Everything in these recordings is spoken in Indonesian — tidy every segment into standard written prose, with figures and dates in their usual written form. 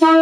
Sahabat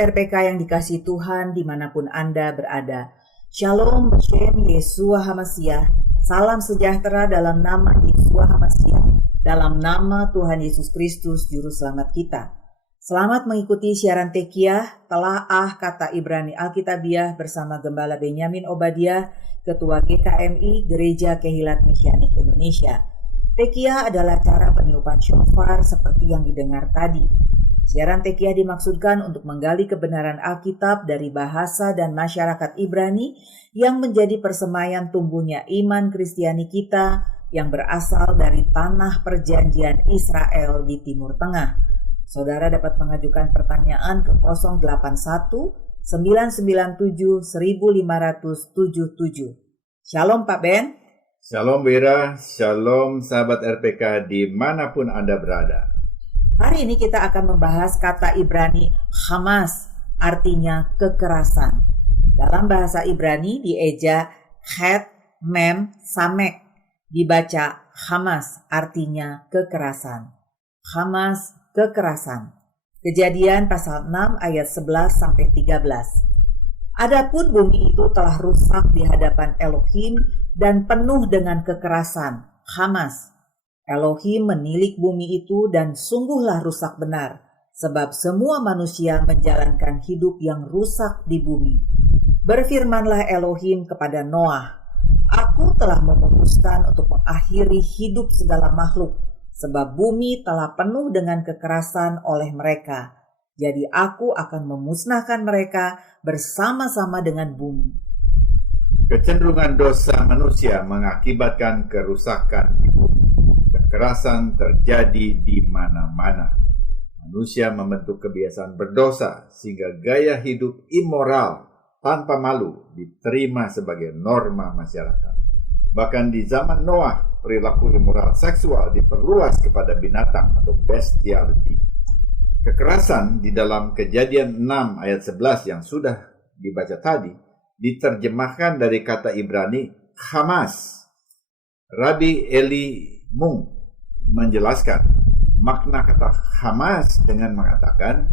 RPK yang dikasihi Tuhan dimanapun Anda berada, Shalom B'Shem Yeshua HaMashiach, salam sejahtera dalam nama Yeshua HaMashiach, dalam nama Tuhan Yesus Kristus Juru Selamat kita. Selamat mengikuti siaran Tekiyah, Telaah Kata Ibrani Alkitabiah bersama Gembala Benyamin Obadiah, Ketua GKMI Gereja Kehilat Mesianik Indonesia. Tekiyah adalah cara peniupan shofar seperti yang didengar tadi. Siaran Tekiyah dimaksudkan untuk menggali kebenaran Alkitab dari bahasa dan masyarakat Ibrani yang menjadi persemaian tumbuhnya iman Kristiani kita yang berasal dari tanah perjanjian Israel di Timur Tengah. Saudara dapat mengajukan pertanyaan ke 081 997 1577. Shalom Pak Ben. Shalom Wira, shalom sahabat RPK dimanapun Anda berada. Hari ini kita akan membahas kata Ibrani Hamas, artinya kekerasan. Dalam bahasa Ibrani dieja Het Mem Samek, dibaca Hamas, artinya kekerasan. Hamas, kekerasan. Kejadian pasal 6 ayat 11 sampai 13. Adapun bumi itu telah rusak di hadapan Elohim dan penuh dengan kekerasan, Hamas. Elohim menilik bumi itu dan sungguhlah rusak benar, sebab semua manusia menjalankan hidup yang rusak di bumi. Berfirmanlah Elohim kepada Noah, Aku telah memutuskan untuk mengakhiri hidup segala makhluk, sebab bumi telah penuh dengan kekerasan oleh mereka. Jadi aku akan memusnahkan mereka bersama-sama dengan bumi. Kecenderungan dosa manusia mengakibatkan kerusakan di bumi. Kekerasan terjadi di mana-mana. Manusia membentuk kebiasaan berdosa sehingga gaya hidup immoral tanpa malu diterima sebagai norma masyarakat. Bahkan di zaman Noah, perilaku immoral seksual diperluas kepada binatang atau bestiality. Kekerasan di dalam Kejadian 6 ayat 11 yang sudah dibaca tadi diterjemahkan dari kata Ibrani Hamas. Rabbi Eli Mung menjelaskan makna kata Hamas dengan mengatakan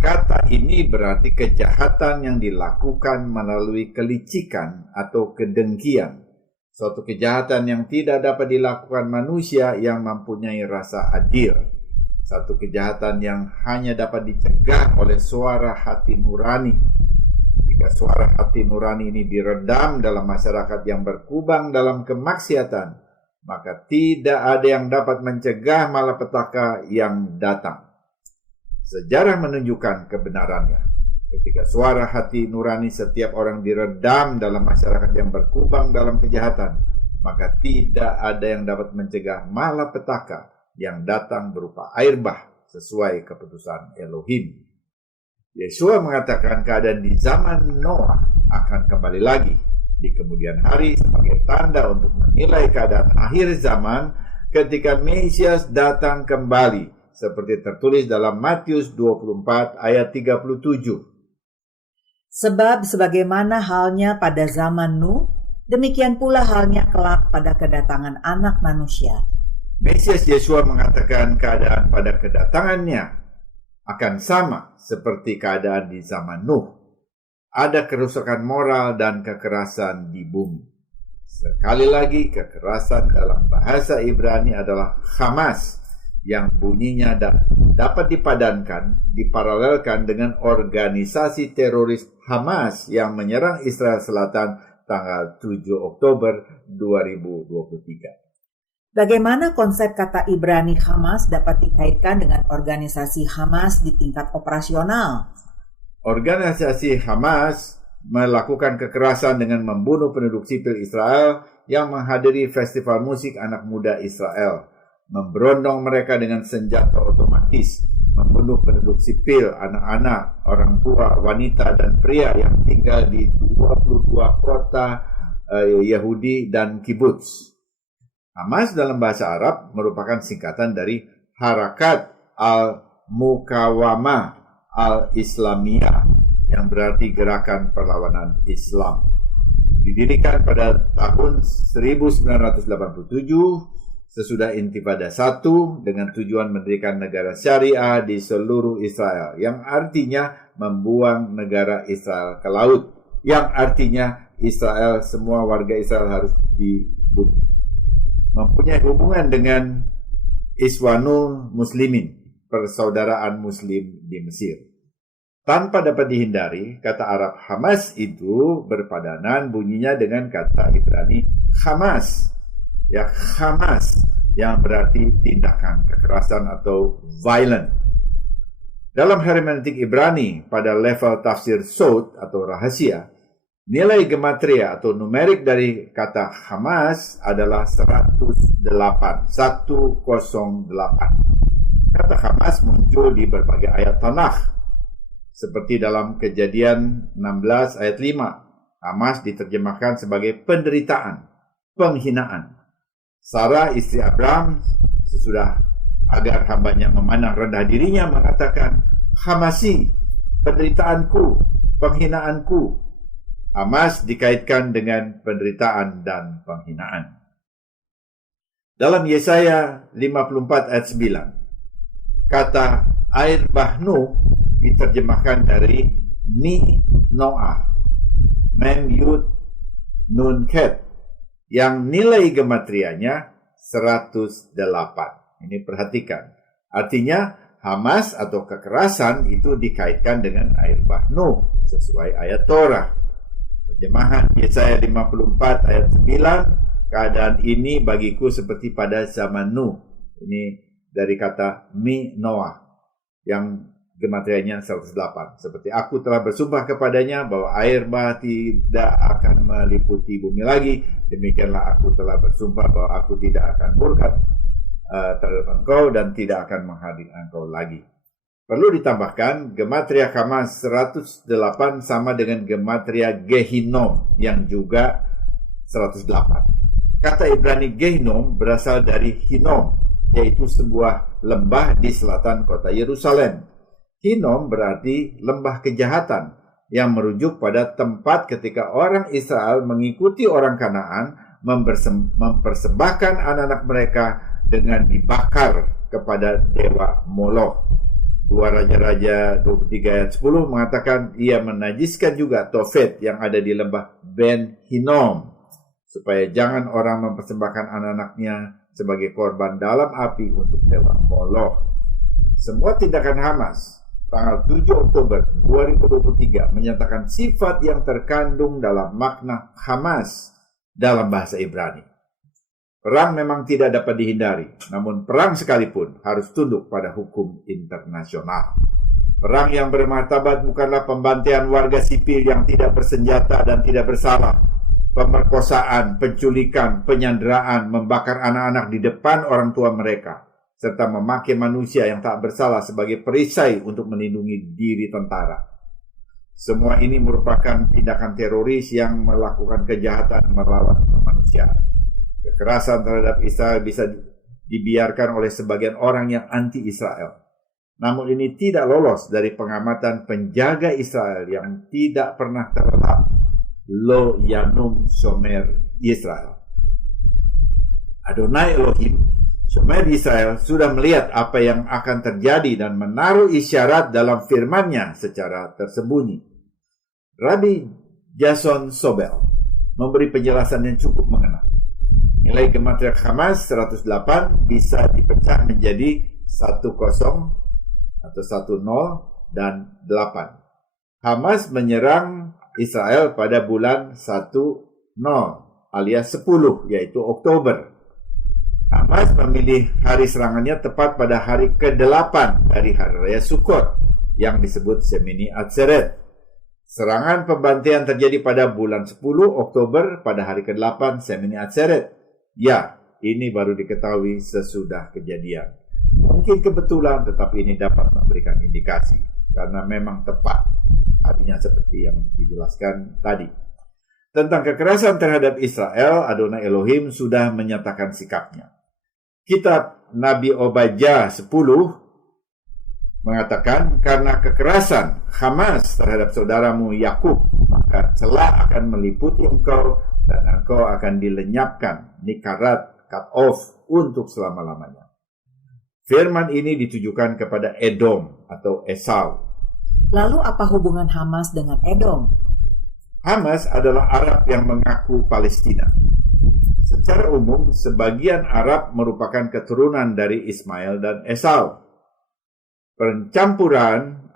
kata ini berarti kejahatan yang dilakukan melalui kelicikan atau kedengkian, suatu kejahatan yang tidak dapat dilakukan manusia yang mempunyai rasa adil, satu kejahatan yang hanya dapat dicegah oleh suara hati nurani. Jika suara hati nurani ini diredam dalam masyarakat yang berkubang dalam kemaksiatan, maka tidak ada yang dapat mencegah malapetaka yang datang. Sejarah menunjukkan kebenarannya. Ketika suara hati nurani setiap orang diredam dalam masyarakat yang berkubang dalam kejahatan, maka tidak ada yang dapat mencegah malapetaka yang datang berupa air bah sesuai keputusan Elohim. Yeshua mengatakan keadaan di zaman Noah akan kembali lagi di kemudian hari sebagai tanda untuk menilai keadaan akhir zaman ketika Mesias datang kembali seperti tertulis dalam Matius 24 ayat 37. Sebab sebagaimana halnya pada zaman Nuh, demikian pula halnya kelak pada kedatangan Anak Manusia. Mesias Yeshua mengatakan keadaan pada kedatangannya akan sama seperti keadaan di zaman Nuh. Ada kerusakan moral dan kekerasan di bumi. Sekali lagi, kekerasan dalam bahasa Ibrani adalah Hamas, yang bunyinya dapat diparalelkan dengan organisasi teroris Hamas yang menyerang Israel Selatan tanggal 7 Oktober 2023. Bagaimana konsep kata Ibrani Hamas dapat dikaitkan dengan organisasi Hamas di tingkat operasional? Organisasi Hamas melakukan kekerasan dengan membunuh penduduk sipil Israel yang menghadiri festival musik anak muda Israel, memberondong mereka dengan senjata otomatis, membunuh penduduk sipil, anak-anak, orang tua, wanita, dan pria yang tinggal di 22 kota Yahudi dan kibbutz. Hamas dalam bahasa Arab merupakan singkatan dari Harakat Al-Mukawamah Al-Islamiyah, yang berarti gerakan perlawanan Islam. Didirikan pada tahun 1987 sesudah Intifada 1 dengan tujuan mendirikan negara syariah di seluruh Israel, yang artinya membuang negara Israel ke laut, yang artinya Israel, semua warga Israel harus dibunuh. Mempunyai hubungan dengan Ikhwanul Muslimin, persaudaraan Muslim di Mesir. Tanpa dapat dihindari, kata Arab Hamas itu berpadanan bunyinya dengan kata Ibrani Hamas. Ya, Hamas, yang berarti tindakan kekerasan atau violent. Dalam hermeneutik Ibrani pada level tafsir sod atau rahasia, nilai gematria atau numerik dari kata Hamas adalah 108. Kata Hamas muncul di berbagai ayat Tanakh, seperti dalam Kejadian 16 ayat 5. Hamas diterjemahkan sebagai penderitaan, penghinaan. Sarah istri Abraham sesudah agar hambanya memandang rendah dirinya mengatakan, Hamasi, penderitaanku, penghinaanku. Hamas dikaitkan dengan penderitaan dan penghinaan. Dalam Yesaya 54 ayat 9, kata air bahnu diterjemahkan dari Mi Noah, Mem Yud Nun Ket, yang nilai gematrianya 108. Ini perhatikan. Artinya Hamas atau kekerasan itu dikaitkan dengan air bahnu sesuai ayat Torah. Terjemahan Yesaya 54 ayat 9, keadaan ini bagiku seperti pada zaman Nuh. Ini dari kata Mi Noah yang gematrianya 108. Seperti aku telah bersumpah kepadanya bahwa air bah tidak akan meliputi bumi lagi, demikianlah aku telah bersumpah bahwa aku tidak akan murka terhadap engkau dan tidak akan menghadik engkau lagi. Perlu ditambahkan, gematria Hamas 108 sama dengan gematria Gehinom yang juga 108. Kata Ibrani Gehinom berasal dari Hinom, yaitu sebuah lembah di selatan kota Yerusalem. Hinom berarti lembah kejahatan, yang merujuk pada tempat ketika orang Israel mengikuti orang Kanaan mempersembahkan anak-anak mereka dengan dibakar kepada dewa Moloch. 2 Raja-Raja 23 ayat 10 mengatakan ia menajiskan juga Tofet yang ada di lembah Ben Hinom, supaya jangan orang mempersembahkan anak-anaknya sebagai korban dalam api untuk dewa Moloch. Semua tindakan Hamas tanggal 7 Oktober 2023 menyatakan sifat yang terkandung dalam makna Hamas dalam bahasa Ibrani. Perang memang tidak dapat dihindari, namun perang sekalipun harus tunduk pada hukum internasional. Perang yang bermartabat bukanlah pembantaian warga sipil yang tidak bersenjata dan tidak bersalah, pemerkosaan, penculikan, penyanderaan, membakar anak-anak di depan orang tua mereka, serta memakai manusia yang tak bersalah sebagai perisai untuk melindungi diri tentara. Semua ini merupakan tindakan teroris yang melakukan kejahatan melawan kemanusiaan. Kekerasan terhadap Israel bisa dibiarkan oleh sebagian orang yang anti-Israel. Namun ini tidak lolos dari pengamatan penjaga Israel yang tidak pernah terlelap, Lo Yanum Shomer Israel. Adonai Elohim, Shomer Israel, sudah melihat apa yang akan terjadi dan menaruh isyarat dalam firman-Nya secara tersembunyi. Rabbi Jason Sobel memberi penjelasan yang cukup mengena. Nilai gematria Hamas 108 bisa dipecah menjadi 10 atau 10 dan 8. Hamas menyerang Israel pada bulan 10 alias 10, yaitu Oktober. Hamas memilih hari serangannya tepat pada hari ke-8 dari Hari Raya Sukkot yang disebut Shemini Atzeret. Serangan pembantaian terjadi pada bulan 10 Oktober pada hari ke-8 Shemini Atzeret. Ya, ini baru diketahui sesudah kejadian. Mungkin kebetulan, tetapi ini dapat memberikan indikasi karena memang tepat harinya seperti yang dijelaskan tadi. Tentang kekerasan terhadap Israel, Adonai Elohim sudah menyatakan sikapnya. Kitab Nabi Obadjah 10 mengatakan, karena kekerasan Hamas terhadap saudaramu Yakub, maka celah akan meliputi engkau dan engkau akan dilenyapkan, nikarat, cut off, untuk selama-lamanya. Firman ini ditujukan kepada Edom atau Esau. Lalu apa hubungan Hamas dengan Edom? Hamas adalah Arab yang mengaku Palestina. Secara umum, sebagian Arab merupakan keturunan dari Ismail dan Esau. Percampuran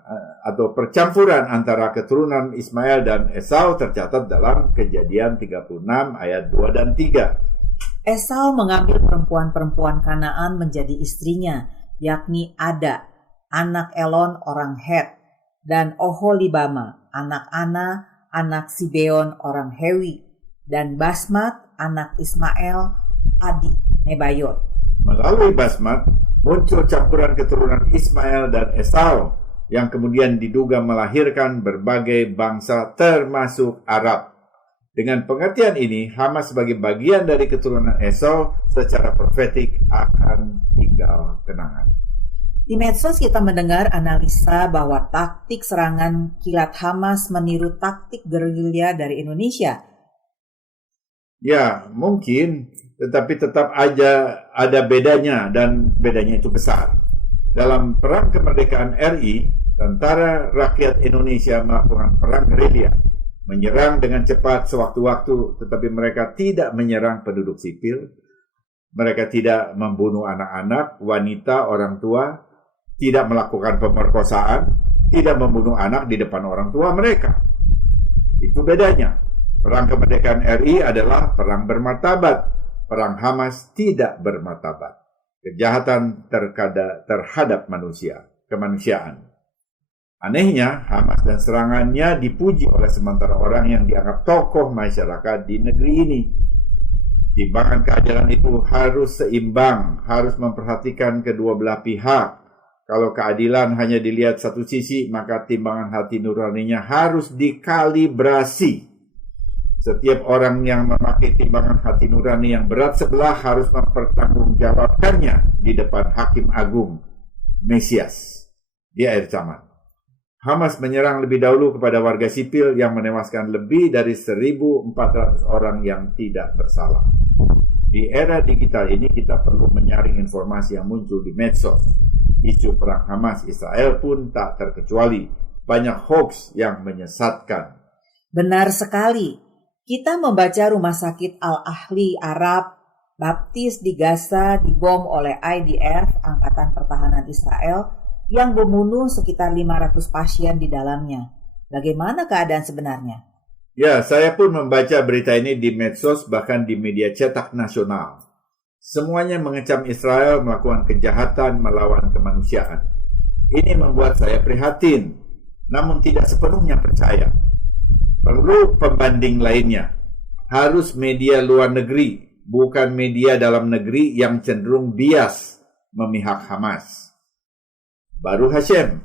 antara keturunan Ismail dan Esau tercatat dalam Kejadian 36 ayat 2 dan 3. Esau mengambil perempuan-perempuan Kanaan menjadi istrinya, yakni Ada, anak Elon orang Het, dan Oholibama, anak Ana, anak Sibeon orang Hewi, dan Basmat, anak Ismael, adik Nebayot. Melalui Basmat, muncul campuran keturunan Ismail dan Esau yang kemudian diduga melahirkan berbagai bangsa termasuk Arab. Dengan pengertian ini, Hamas sebagai bagian dari keturunan Esau secara profetik akan tinggal kenangan. Di medsos kita mendengar analisa bahwa taktik serangan kilat Hamas meniru taktik gerilya dari Indonesia. Ya, mungkin, tetapi tetap aja ada bedanya dan bedanya itu besar. Dalam Perang Kemerdekaan RI, Tentara Rakyat Indonesia melakukan perang gerilya, menyerang dengan cepat sewaktu-waktu, tetapi mereka tidak menyerang penduduk sipil. Mereka tidak membunuh anak-anak, wanita, orang tua, tidak melakukan pemerkosaan, tidak membunuh anak di depan orang tua mereka. Itu bedanya. Perang Kemerdekaan RI adalah perang bermartabat. Perang Hamas tidak bermartabat. Kejahatan terhadap kemanusiaan. Anehnya, Hamas dan serangannya dipuji oleh sementara orang yang dianggap tokoh masyarakat di negeri ini. Timbangan keadilan itu harus seimbang, harus memperhatikan kedua belah pihak. Kalau keadilan hanya dilihat satu sisi, maka timbangan hati nuraninya harus dikalibrasi. Setiap orang yang memakai timbangan hati nurani yang berat sebelah harus mempertanggungjawabkannya di depan Hakim Agung Mesias di akhir zaman. Hamas menyerang lebih dahulu kepada warga sipil yang menewaskan lebih dari 1.400 orang yang tidak bersalah. Di era digital ini kita perlu menyaring informasi yang muncul di medsos. Isu perang Hamas Israel pun tak terkecuali. Banyak hoax yang menyesatkan. Benar sekali. Kita membaca rumah sakit Al-Ahli Arab Baptis di Gaza dibom oleh IDF, Angkatan Pertahanan Israel, yang membunuh sekitar 500 pasien di dalamnya. Bagaimana keadaan sebenarnya? Ya, saya pun membaca berita ini di medsos, bahkan di media cetak nasional. Semuanya mengecam Israel melakukan kejahatan melawan kemanusiaan. Ini membuat saya prihatin, namun tidak sepenuhnya percaya. Perlu pembanding lainnya. Harus media luar negeri, bukan media dalam negeri yang cenderung bias memihak Hamas. Baru Hashem,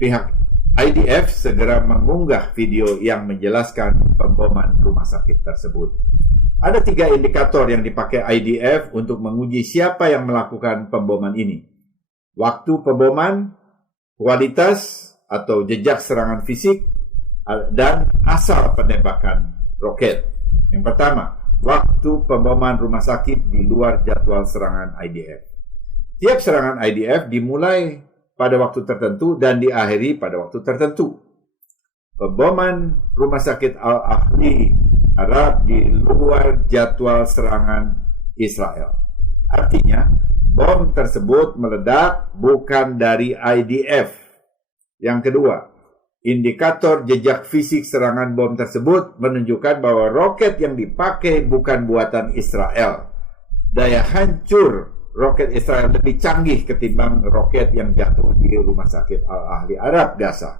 pihak IDF segera mengunggah video yang menjelaskan pemboman rumah sakit tersebut. Ada 3 indikator yang dipakai IDF untuk menguji siapa yang melakukan pemboman ini. Waktu pemboman, kualitas atau jejak serangan fisik, dan asal penembakan roket. Yang pertama, waktu pemboman rumah sakit di luar jadwal serangan IDF. Tiap serangan IDF dimulai pada waktu tertentu dan diakhiri pada waktu tertentu. Pemboman rumah sakit Al-Ahli Arab di luar jadwal serangan Israel. Artinya, bom tersebut meledak bukan dari IDF. Yang kedua, indikator jejak fisik serangan bom tersebut menunjukkan bahwa roket yang dipakai bukan buatan Israel. Daya hancur roket Israel lebih canggih ketimbang roket yang jatuh di rumah sakit Al-Ahli Arab Gaza.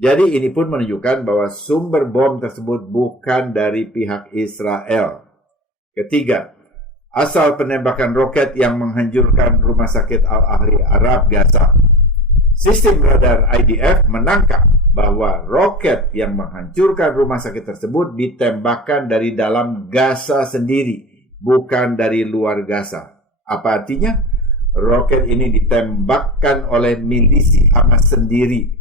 Jadi ini pun menunjukkan bahwa sumber bom tersebut bukan dari pihak Israel. Ketiga, asal penembakan roket yang menghancurkan rumah sakit Al-Ahli Arab Gaza. Sistem radar IDF menangkap bahwa roket yang menghancurkan rumah sakit tersebut ditembakkan dari dalam Gaza sendiri, bukan dari luar Gaza. Apa artinya? Roket ini ditembakkan oleh milisi Hamas sendiri.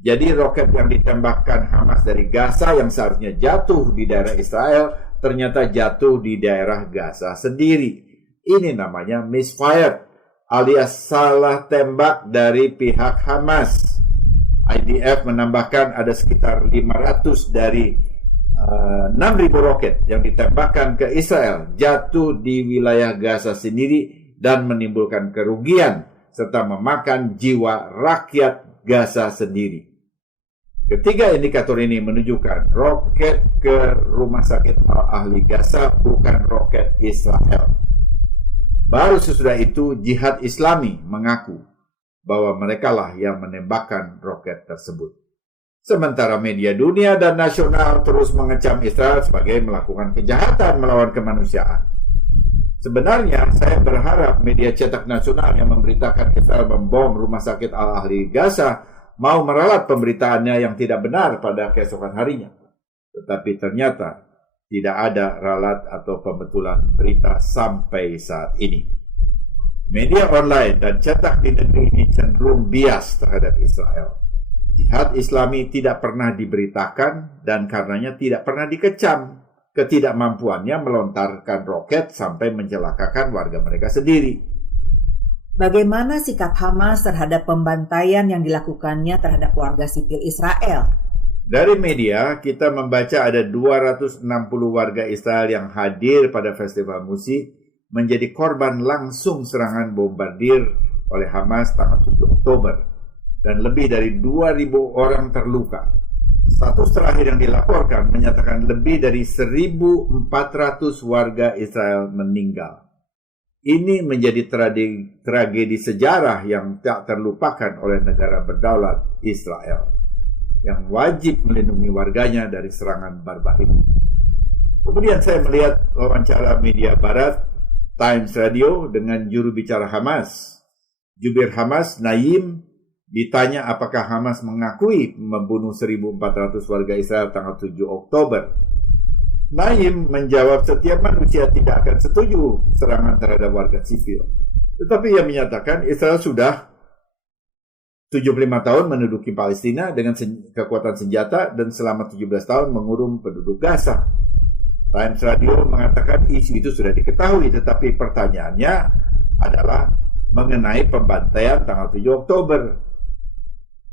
Jadi roket yang ditembakkan Hamas dari Gaza yang seharusnya jatuh di daerah Israel, ternyata jatuh di daerah Gaza sendiri. Ini namanya misfire, alias salah tembak dari pihak Hamas. IDF menambahkan ada sekitar 500 dari 6.000 roket yang ditembakkan ke Israel jatuh di wilayah Gaza sendiri dan menimbulkan kerugian serta memakan jiwa rakyat Gaza sendiri. Ketiga indikator ini menunjukkan roket ke rumah sakit Al-Ahli Gaza bukan roket Israel. Baru sesudah itu Jihad Islami mengaku bahwa merekalah yang menembakkan roket tersebut. Sementara media dunia dan nasional terus mengecam Israel sebagai melakukan kejahatan melawan kemanusiaan. Sebenarnya saya berharap media cetak nasional yang memberitakan Israel membom rumah sakit Al-Ahli Gaza mau meralat pemberitaannya yang tidak benar pada keesokan harinya. Tetapi ternyata tidak ada ralat atau pembetulan berita sampai saat ini. Media online dan cetak di negeri ini cenderung bias terhadap Israel. Jihad Islami tidak pernah diberitakan dan karenanya tidak pernah dikecam ketidakmampuannya melontarkan roket sampai mencelakakan warga mereka sendiri. Bagaimana sikap Hamas terhadap pembantaian yang dilakukannya terhadap warga sipil Israel? Dari media, kita membaca ada 260 warga Israel yang hadir pada festival musik menjadi korban langsung serangan bombardir oleh Hamas tanggal 7 Oktober dan lebih dari 2.000 orang terluka. Status terakhir yang dilaporkan menyatakan lebih dari 1.400 warga Israel meninggal. Ini menjadi tragedi sejarah yang tak terlupakan oleh negara berdaulat Israel yang wajib melindungi warganya dari serangan barbar ini. Kemudian saya melihat wawancara media barat Times Radio dengan juru bicara Hamas. Jubir Hamas, Naim, ditanya apakah Hamas mengakui membunuh 1.400 warga Israel tanggal 7 Oktober. Naim menjawab setiap manusia tidak akan setuju serangan terhadap warga sipil. Tetapi ia menyatakan Israel sudah 75 tahun menduduki Palestina dengan kekuatan senjata dan selama 17 tahun mengurung penduduk Gaza. Times Radio mengatakan isu itu sudah diketahui, tetapi pertanyaannya adalah mengenai pembantaian tanggal 7 Oktober.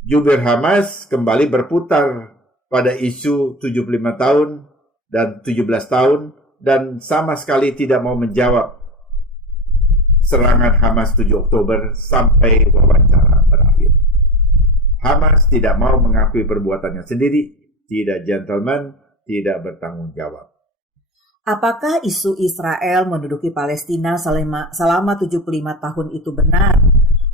Jubir Hamas kembali berputar pada isu 75 tahun dan 17 tahun dan sama sekali tidak mau menjawab serangan Hamas 7 Oktober sampai wawancara berakhir. Hamas tidak mau mengakui perbuatannya sendiri, tidak gentleman, tidak bertanggung jawab. Apakah isu Israel menduduki Palestina selama 75 tahun itu benar?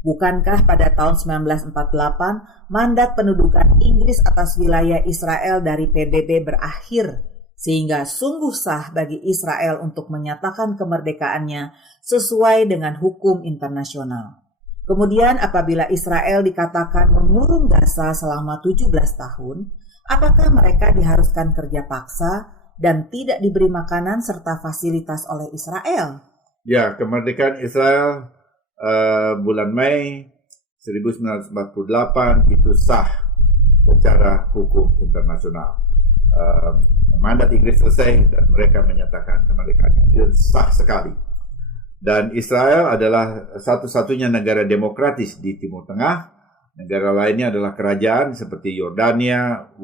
Bukankah pada tahun 1948 mandat pendudukan Inggris atas wilayah Israel dari PBB berakhir, sehingga sungguh sah bagi Israel untuk menyatakan kemerdekaannya sesuai dengan hukum internasional. Kemudian apabila Israel dikatakan mengurung Gaza selama 17 tahun, apakah mereka diharuskan kerja paksa dan tidak diberi makanan serta fasilitas oleh Israel? Ya, kemerdekaan Israel bulan Mei 1948 itu sah secara hukum internasional. Mandat Inggris selesai dan mereka menyatakan kemerdekaannya. Itu sah sekali. Dan Israel adalah satu-satunya negara demokratis di Timur Tengah. Negara lainnya adalah kerajaan seperti Yordania,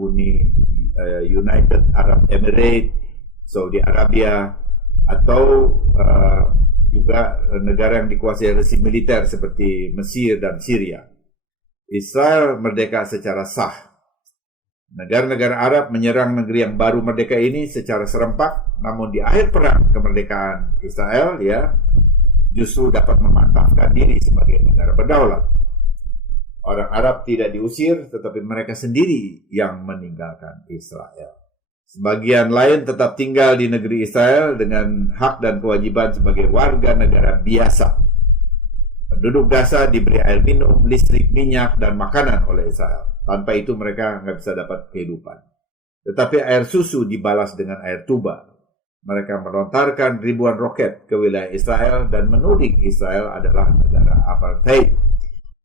United Arab Emirates, Saudi Arabia, atau juga negara yang dikuasai rezim militer seperti Mesir dan Syria. Israel merdeka secara sah. Negara-negara Arab menyerang negeri yang baru merdeka ini secara serempak, namun di akhir perang kemerdekaan Israel justru dapat memantapkan diri sebagai negara berdaulat. Orang Arab tidak diusir, tetapi mereka sendiri yang meninggalkan Israel. Sebagian lain tetap tinggal di negeri Israel dengan hak dan kewajiban sebagai warga negara biasa. Penduduk Gaza diberi air minum, listrik, minyak, dan makanan oleh Israel. Tanpa itu mereka nggak bisa dapat kehidupan. Tetapi air susu dibalas dengan air tuba. Mereka melontarkan ribuan roket ke wilayah Israel dan menuding Israel adalah negara apartheid.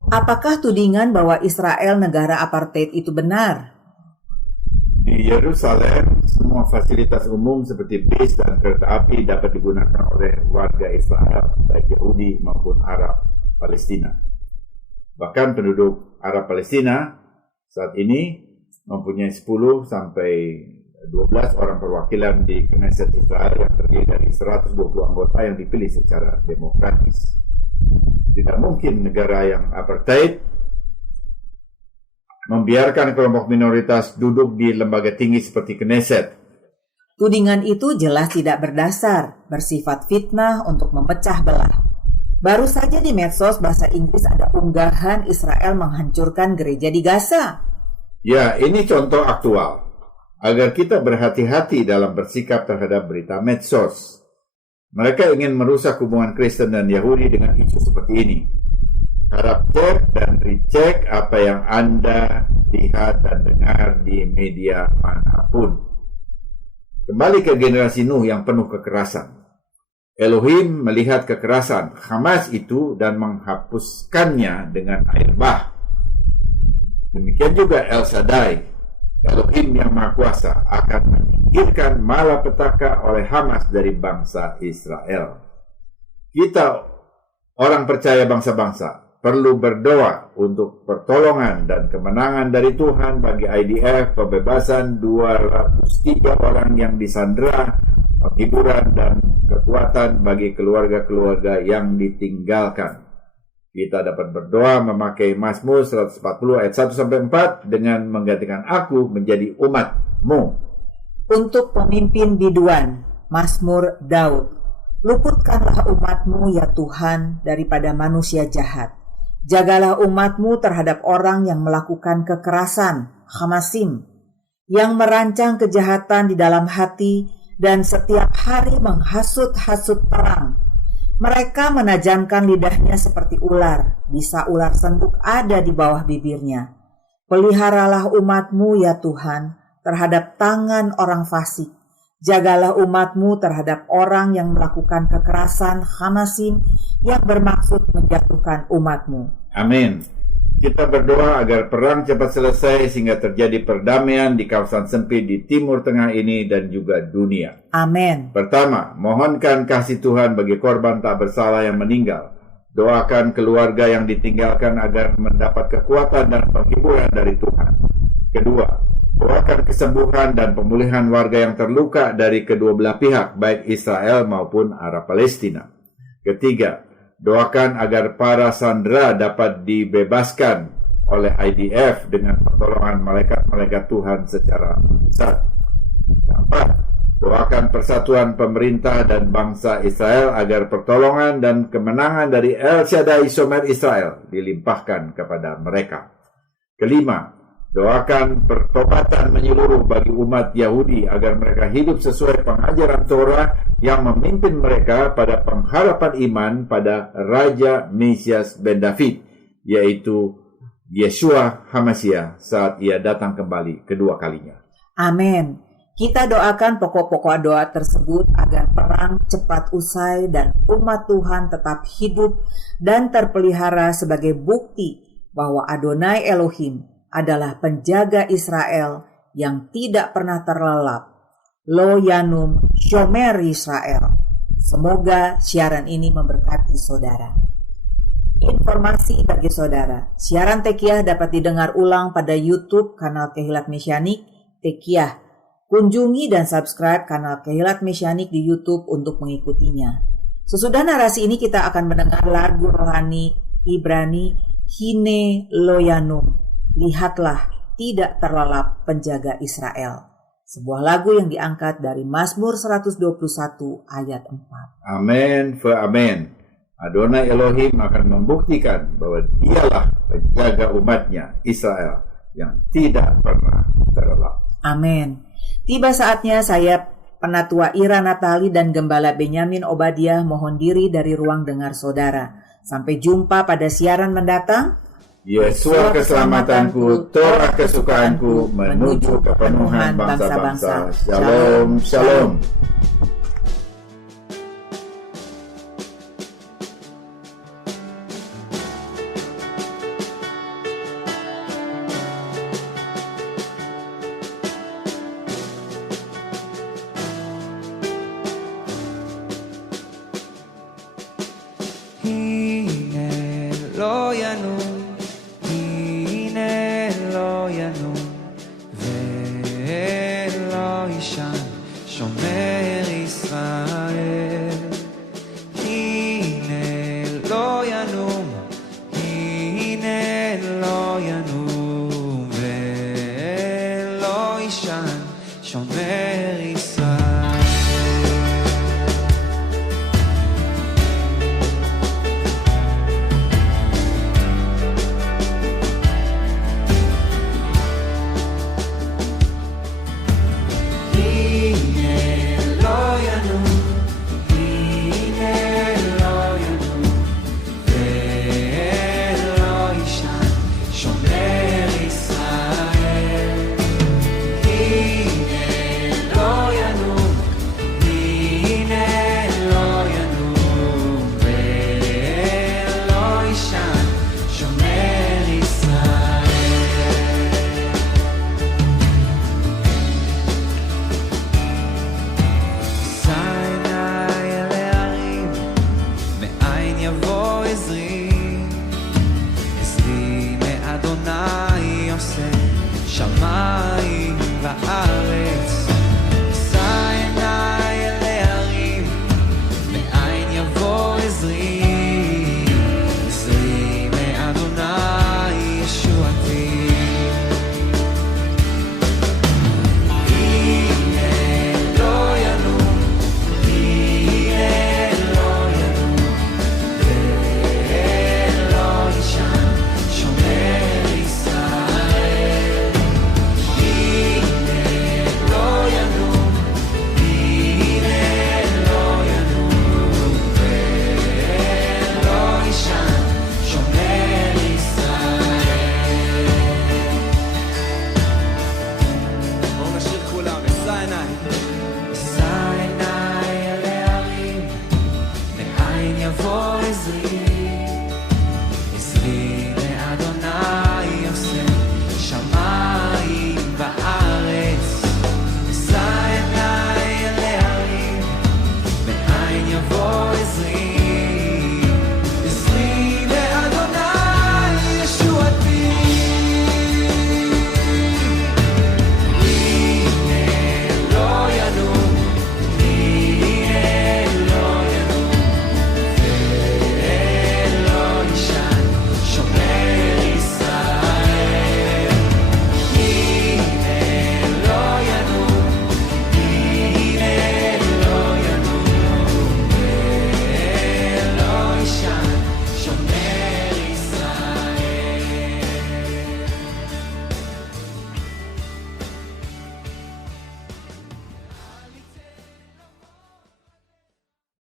Apakah tudingan bahwa Israel negara apartheid itu benar? Di Yerusalem, semua fasilitas umum seperti bis dan kereta api dapat digunakan oleh warga Israel, baik Yahudi maupun Arab Palestina. Bahkan penduduk Arab Palestina saat ini mempunyai 10 sampai 12 orang perwakilan di Knesset Israel yang terdiri dari 120 anggota yang dipilih secara demokratis. Tidak mungkin negara yang apartheid membiarkan kelompok minoritas duduk di lembaga tinggi seperti Knesset. Tudingan itu jelas tidak berdasar, bersifat fitnah untuk memecah belah. Baru saja di medsos bahasa Inggris ada unggahan Israel menghancurkan gereja di Gaza. Ya, ini contoh aktual. Agar kita berhati-hati dalam bersikap terhadap berita medsos. Mereka ingin merusak hubungan Kristen dan Yahudi dengan isu seperti ini. Harap cek dan recheck apa yang Anda lihat dan dengar di media manapun. Kembali ke generasi Nuh yang penuh kekerasan. Elohim melihat kekerasan Hamas itu dan menghapuskannya dengan air bah. Demikian juga El Shaddai, Elohim yang Maha Kuasa, akan menyingkirkan malapetaka oleh Hamas dari bangsa Israel. Kita, orang percaya bangsa-bangsa, perlu berdoa untuk pertolongan dan kemenangan dari Tuhan bagi IDF, pembebasan 203 orang yang disandera, penghiburan dan kekuatan bagi keluarga-keluarga yang ditinggalkan. Kita dapat berdoa memakai Mazmur 140 ayat 1-4 dengan menggantikan aku menjadi umat-Mu. Untuk pemimpin biduan, Mazmur Daud, luputkanlah umat-Mu ya Tuhan daripada manusia jahat. Jagalah umat-Mu terhadap orang yang melakukan kekerasan, Hamasim, yang merancang kejahatan di dalam hati dan setiap hari menghasut-hasut perang. Mereka menajamkan lidahnya seperti ular, bisa ular senduk ada di bawah bibirnya. Peliharalah umat-Mu ya Tuhan terhadap tangan orang fasik. Jagalah umat-Mu terhadap orang yang melakukan kekerasan, Hamasim, yang bermaksud menjatuhkan umat-Mu. Amin. Kita berdoa agar perang cepat selesai sehingga terjadi perdamaian di kawasan sempit di Timur Tengah ini dan juga dunia. Amin. Pertama, mohonkan kasih Tuhan bagi korban tak bersalah yang meninggal. Doakan keluarga yang ditinggalkan agar mendapat kekuatan dan penghiburan dari Tuhan. Kedua, doakan kesembuhan dan pemulihan warga yang terluka dari kedua belah pihak, baik Israel maupun Arab Palestina. Ketiga, doakan agar para sandera dapat dibebaskan oleh IDF dengan pertolongan malaikat-malaikat Tuhan secara besar. Keempat, doakan persatuan pemerintah dan bangsa Israel agar pertolongan dan kemenangan dari El Shaddai Shomer Israel dilimpahkan kepada mereka. Kelima, doakan pertobatan menyeluruh bagi umat Yahudi agar mereka hidup sesuai pengajaran Torah yang memimpin mereka pada pengharapan iman pada Raja Mesias ben David, yaitu Yeshua HaMashiach saat ia datang kembali kedua kalinya. Amin. Kita doakan pokok-pokok doa tersebut agar perang cepat usai dan umat Tuhan tetap hidup dan terpelihara sebagai bukti bahwa Adonai Elohim adalah penjaga Israel yang tidak pernah terlelap. Lo Yanum Shomer Israel. Semoga siaran ini memberkati saudara. Informasi bagi saudara, siaran Tekiah dapat didengar ulang pada YouTube kanal Kehilat Mesianik Tekiah. Kunjungi dan subscribe kanal Kehilat Mesianik di YouTube untuk mengikutinya. Sesudah narasi ini kita akan mendengar lagu rohani Ibrani Hine Lo Yanum. Lihatlah, tidak terlelap penjaga Israel. Sebuah lagu yang diangkat dari Mazmur 121 ayat 4. Amin, amin. Adonai Elohim akan membuktikan bahwa dialah penjaga umatnya Israel yang tidak pernah terlelap. Amin. Tiba saatnya saya, Penatua Ira Natali dan Gembala Benyamin Obadiah mohon diri dari ruang dengar saudara. Sampai jumpa pada siaran mendatang. Yesua keselamatanku, Torah kesukaanku, menuju kepenuhan bangsa-bangsa. Shalom, shalom. לא ינום, הנה לא ינום, ולא יישן, שומר ישראל. הנה לא ינום, הנה לא ינום, ולא יישן, שומר ישראל. שמיים וארץ